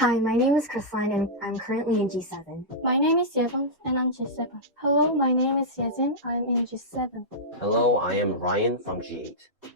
Hi, my name is Chrisline and I'm currently in G7. My name is Yevon and I'm G7. Hello, my name is Yejin. I'm in G7. Hello, I am Ryan from G8.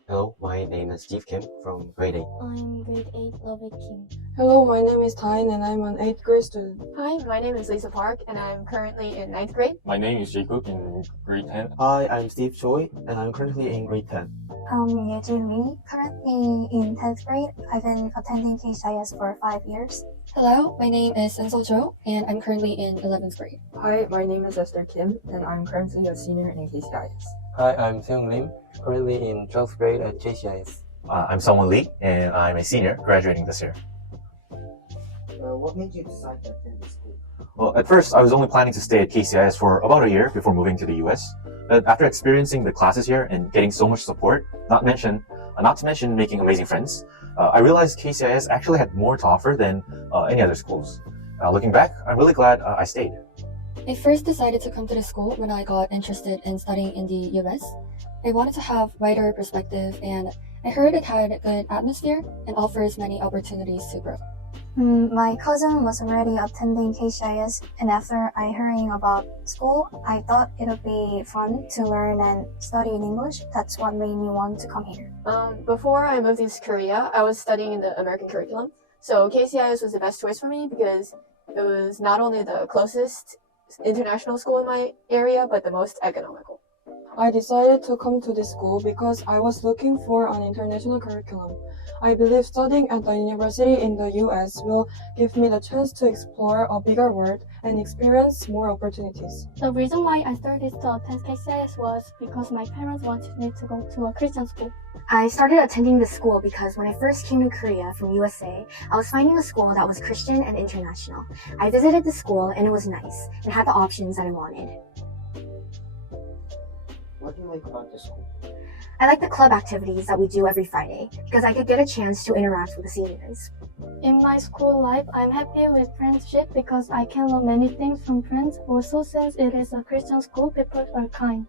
Hello, my name is Steve Kim from grade 8. I'm grade 8, Lovey Kim. Hello, my name is Tyne and I'm an 8th grade student. Hi, my name is Lisa Park and I'm currently in 9th grade. My name is Jacob in grade 10. Hi, I'm Steve Choi and I'm currently in grade 10. I'm Yejin Lee, currently in 10th grade. I've been attending KCIS for 5 years. Hello, my name is Sensol Jo and I'm currently in 11th grade. Hi, my name is Esther Kim and I'm currently a senior in KCIS. Hi, I'm Seung Lim, currently in 12th grade at KCIS. I'm Sungwon Lee and I'm a senior graduating this year. What made you decide to attend this school? Well, at first I was only planning to stay at KCIS for about a year before moving to the US. But after experiencing the classes here and getting so much support, not to mention making amazing friends, I realized KCIS actually had more to offer than any other schools. Looking back, I'm really glad I stayed. I first decided to come to the school when I got interested in studying in the US. I wanted to have wider perspective and I heard it had a good atmosphere and offers many opportunities to grow. My cousin was already attending KCIS, and after I hearing about school, I thought it would be fun to learn and study in English. That's what made me want to come here. Before I moved to Korea, I was studying in the American curriculum. So KCIS was the best choice for me because it was not only the closest international school in my area, but the most economical. I decided to come to this school because I was looking for an international curriculum. I believe studying at the university in the US will give me the chance to explore a bigger world and experience more opportunities. The reason why I started to attend KCIS was because my parents wanted me to go to a Christian school. I started attending this school because when I first came to Korea from USA, I was finding a school that was Christian and international. I visited the school and it was nice and had the options that I wanted. What do you like about the school? I like the club activities that we do every Friday because I could get a chance to interact with the seniors. In my school life, I'm happy with friendship because I can learn many things from friends. Also, since it is a Christian school, people are kind.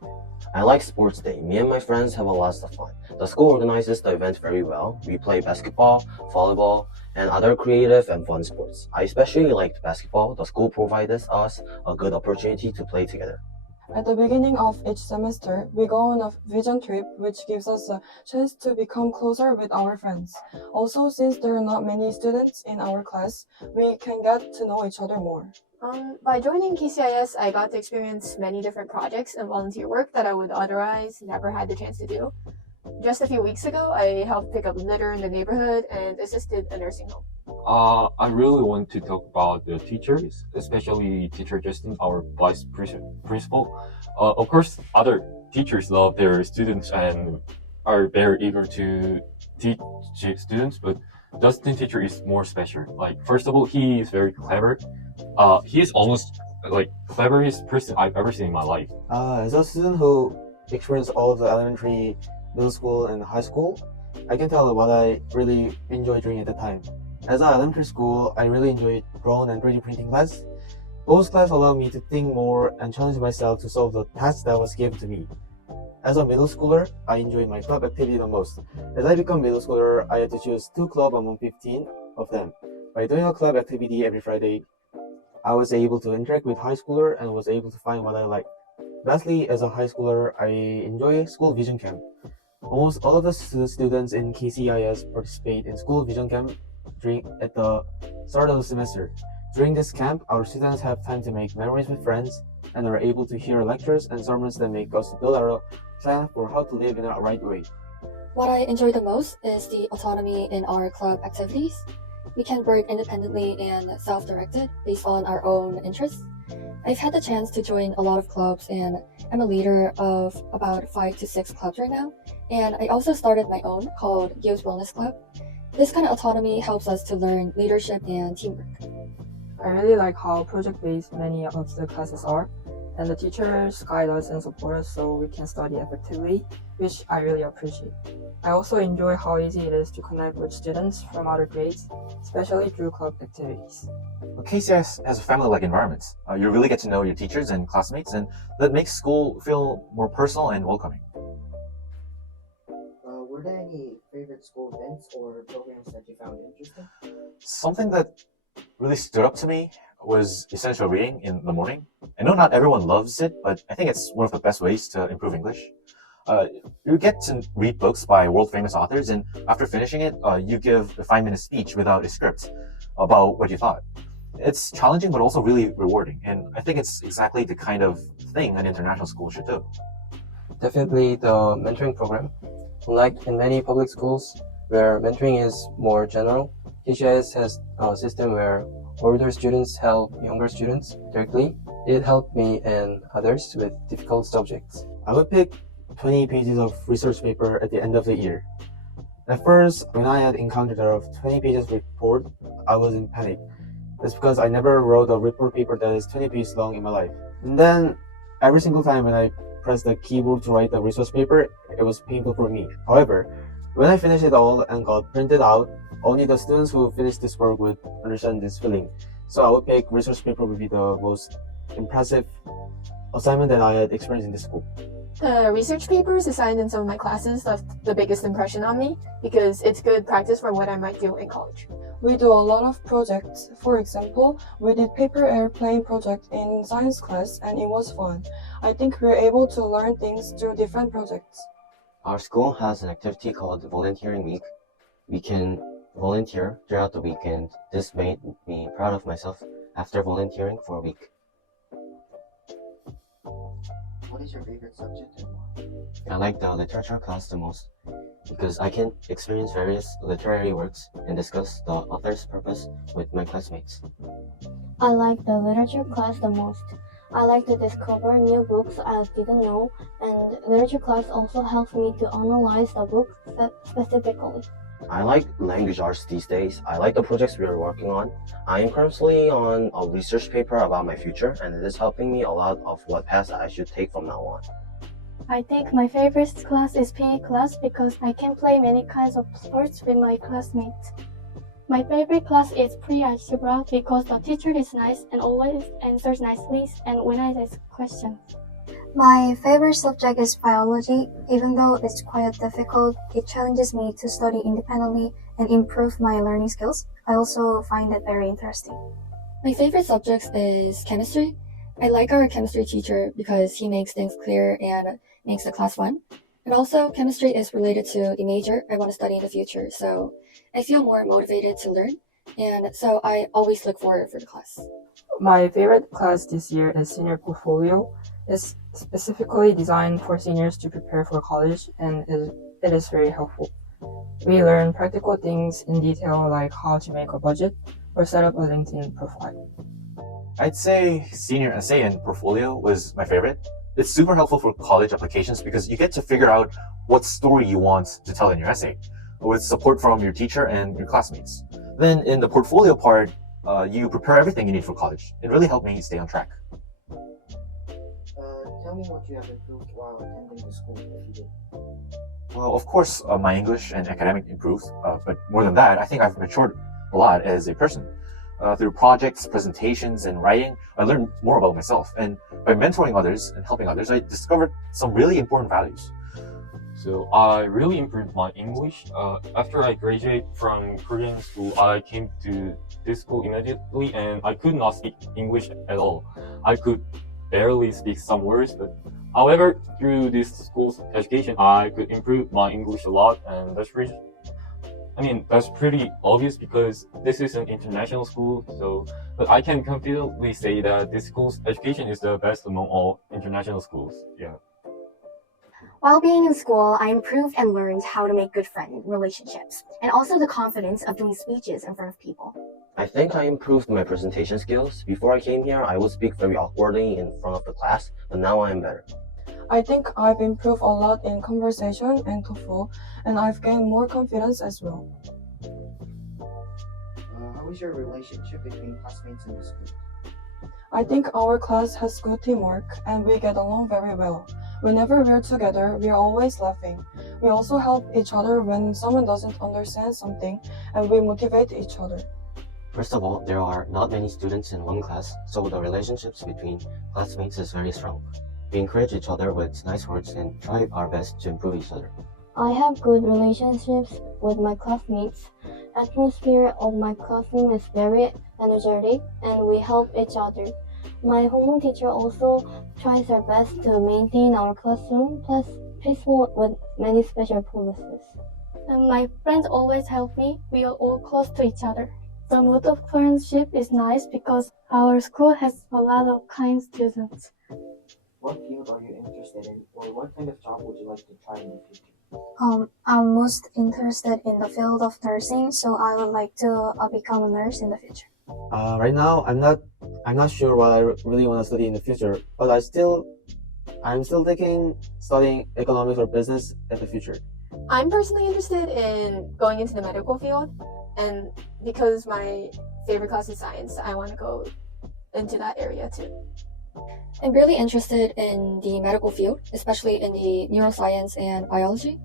I like sports day. Me and my friends have a lot of fun. The school organizes the event very well. We play basketball, volleyball, and other creative and fun sports. I especially liked basketball. The school provided us a good opportunity to play together. At the beginning of each semester, we go on a vision trip, which gives us a chance to become closer with our friends. Also, since there are not many students in our class, we can get to know each other more. By joining KCIS, I got to experience many different projects and volunteer work that I would otherwise never had the chance to do. Just a few weeks ago, I helped pick up litter in the neighborhood and assisted a nursing home. I really want to talk about the teachers, especially Teacher Justin, our vice principal. Of course, other teachers love their students and are very eager to teach students, but Justin teacher is more special. Like, first of all, he is very clever. He is almost like cleverest person I've ever seen in my life. As a student who experienced all of the elementary, middle school, and high school, I can tell what I really enjoyed during at the time. As an elementary school, I really enjoyed drone and 3D printing class. Those classes allowed me to think more and challenge myself to solve the tasks that was given to me. As a middle schooler, I enjoyed my club activity the most. As I became middle schooler, I had to choose 2 clubs among 15 of them. By doing a club activity every Friday, I was able to interact with high schooler and was able to find what I liked. Lastly, as a high schooler, I enjoy school vision camp. Almost all of the students in KCIS participate in school vision camp at the start of the semester. During this camp, our students have time to make memories with friends and are able to hear lectures and sermons that make us build our plan for how to live in a right way. What I enjoy the most is the autonomy in our club activities. We can work independently and self-directed based on our own interests. I've had the chance to join a lot of clubs and I'm a leader of about 5 to 6 clubs right now. And I also started my own called Youth Wellness Club. This kind of autonomy helps us to learn leadership and teamwork. I really like how project-based many of the classes are, and the teachers guide us and support us so we can study effectively, which I really appreciate. I also enjoy how easy it is to connect with students from other grades, especially through club activities. KCIS has a family-like environment. You really get to know your teachers and classmates, and that makes school feel more personal and welcoming. Were there any favorite school events or programs that you found interesting? Something that really stood up to me was essential reading in the morning. I know not everyone loves it, but I think it's one of the best ways to improve English. You get to read books by world famous authors, and after finishing it, you give a 5-minute speech without a script about what you thought. It's challenging, but also really rewarding, and I think it's exactly the kind of thing an international school should do. Definitely the mentoring program. Unlike in many public schools where mentoring is more general, KCIS has a system where older students help younger students directly. It helped me and others with difficult subjects. I would pick 20 pages of research paper at the end of the year. At first, when I had encountered a 20 pages report, I was in panic. That's because I never wrote a report paper that is 20 pages long in my life. And then, every single time when I pressed the keyboard to write the research paper, it was painful for me. However, when I finished it all and got printed out, only the students who finished this work would understand this feeling. So I would pick research paper would be the most impressive assignment that I had experienced in this school. The research papers assigned in some of my classes left the biggest impression on me because it's good practice for what I might do in college. We do a lot of projects. For example, we did paper airplane project in science class and it was fun. I think we're able to learn things through different projects. Our school has an activity called Volunteering Week. We can volunteer throughout the weekend. This made me proud of myself after volunteering for a week. What is your favorite subject and why? I like the literature class the most because I can experience various literary works and discuss the author's purpose with my classmates. I like the literature class the most. I like to discover new books I didn't know, and literature class also helps me to analyze the book specifically. I like language arts these days. I like the projects we are working on. I am currently on a research paper about my future, and it is helping me a lot of what path I should take from now on. I think my favorite class is PE class because I can play many kinds of sports with my classmates. My favorite class is pre-algebra because the teacher is nice and always answers nicely and when I ask questions. My favorite subject is biology. Even though it's quite difficult, it challenges me to study independently and improve my learning skills. I also find it very interesting. My favorite subject is chemistry. I like our chemistry teacher because he makes things clear and makes the class fun. And also, chemistry is related to the major I want to study in the future, so I feel more motivated to learn, and so I always look forward for the class. My favorite class this year is senior portfolio. It's specifically designed for seniors to prepare for college, and it is very helpful. We learn practical things in detail like how to make a budget or set up a LinkedIn profile. I'd say senior essay and portfolio was my favorite. It's super helpful for college applications because you get to figure out what story you want to tell in your essay with support from your teacher and your classmates. Then in the portfolio part, you prepare everything you need for college. It really helped me stay on track. Tell me what you have improved while attending the school, if you did. Well, of course, my English and academic improved, but more than that, I think I've matured a lot as a person. Through projects, presentations, and writing, I learned more about myself. And by mentoring others and helping others, I discovered some really important values. So I really improved my English. After I graduated from Korean school, I came to this school immediately and I could not speak English at all. I could barely speak some words, but however, through this school's education, I could improve my English a lot, and that's pretty obvious because this is an international school, but I can confidently say that this school's education is the best among all international schools. Yeah. While being in school, I improved and learned how to make good friend relationships, and also the confidence of doing speeches in front of people. I think I improved my presentation skills. Before I came here, I would speak very awkwardly in front of the class, but now I am better. I think I've improved a lot in conversation and TOEFL, and I've gained more confidence as well. How is your relationship between classmates in the school? I think our class has good teamwork, and we get along very well. Whenever we're together, we're always laughing. We also help each other when someone doesn't understand something, and we motivate each other. First of all, there are not many students in one class, so the relationships between classmates is very strong. We encourage each other with nice words and try our best to improve each other. I have good relationships with my classmates. Atmosphere of my classroom is very energetic, and we help each other. My homeroom teacher also tries her best to maintain our classroom plus peaceful with many special policies. And my friends always help me. We are all close to each other. The mood of friendship is nice because our school has a lot of kind students. What field are you interested in, or what kind of job would you like to try in the future? I'm most interested in the field of nursing, so I would like to become a nurse in the future. Right now, I'm not sure what I really want to study in the future, but I'm still thinking studying economics or business in the future. I'm personally interested in going into the medical field, and because my favorite class is science, I want to go into that area too. I'm really interested in the medical field, especially in the neuroscience and biology.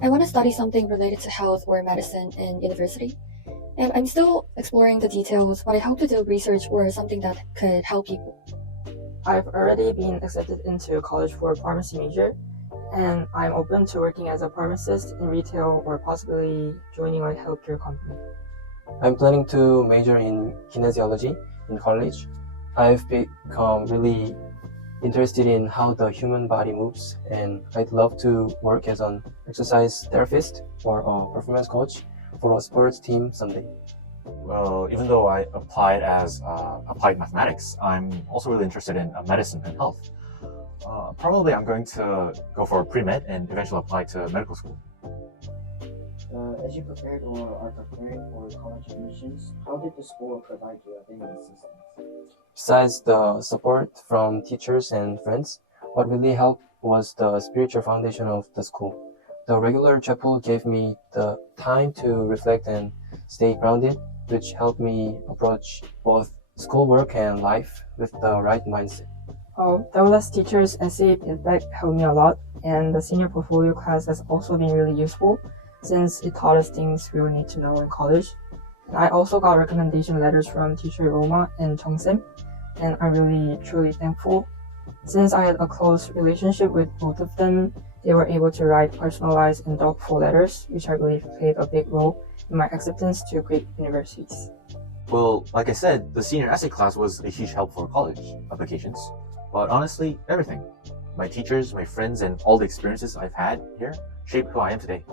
I want to study something related to health or medicine in university. And I'm still exploring the details, but I hope to do research or something that could help people. I've already been accepted into college for a pharmacy major, and I'm open to working as a pharmacist in retail or possibly joining a healthcare company. I'm planning to major in kinesiology in college. I've become really interested in how the human body moves, and I'd love to work as an exercise therapist or a performance coach for a sports team someday. Well, even though I applied as applied mathematics, I'm also really interested in medicine and health. Probably I'm going to go for pre-med and eventually apply to medical school. As you prepared or are preparing for college admissions, how did the school provide you with any assistance? Besides the support from teachers and friends, what really helped was the spiritual foundation of the school. The regular chapel gave me the time to reflect and stay grounded, which helped me approach both schoolwork and life with the right mindset. Oh, Douglas teacher's essay feedback helped me a lot, and the senior portfolio class has also been really useful since it taught us things we will need to know in college. And I also got recommendation letters from teacher Roma and Chong-sim, and I'm really truly thankful. Since I had a close relationship with both of them, they were able to write personalized and thoughtful letters, which I believe played a big role in my acceptance to great universities. Well, like I said, the senior essay class was a huge help for college applications. But honestly, everything. My teachers, my friends, and all the experiences I've had here shape who I am today.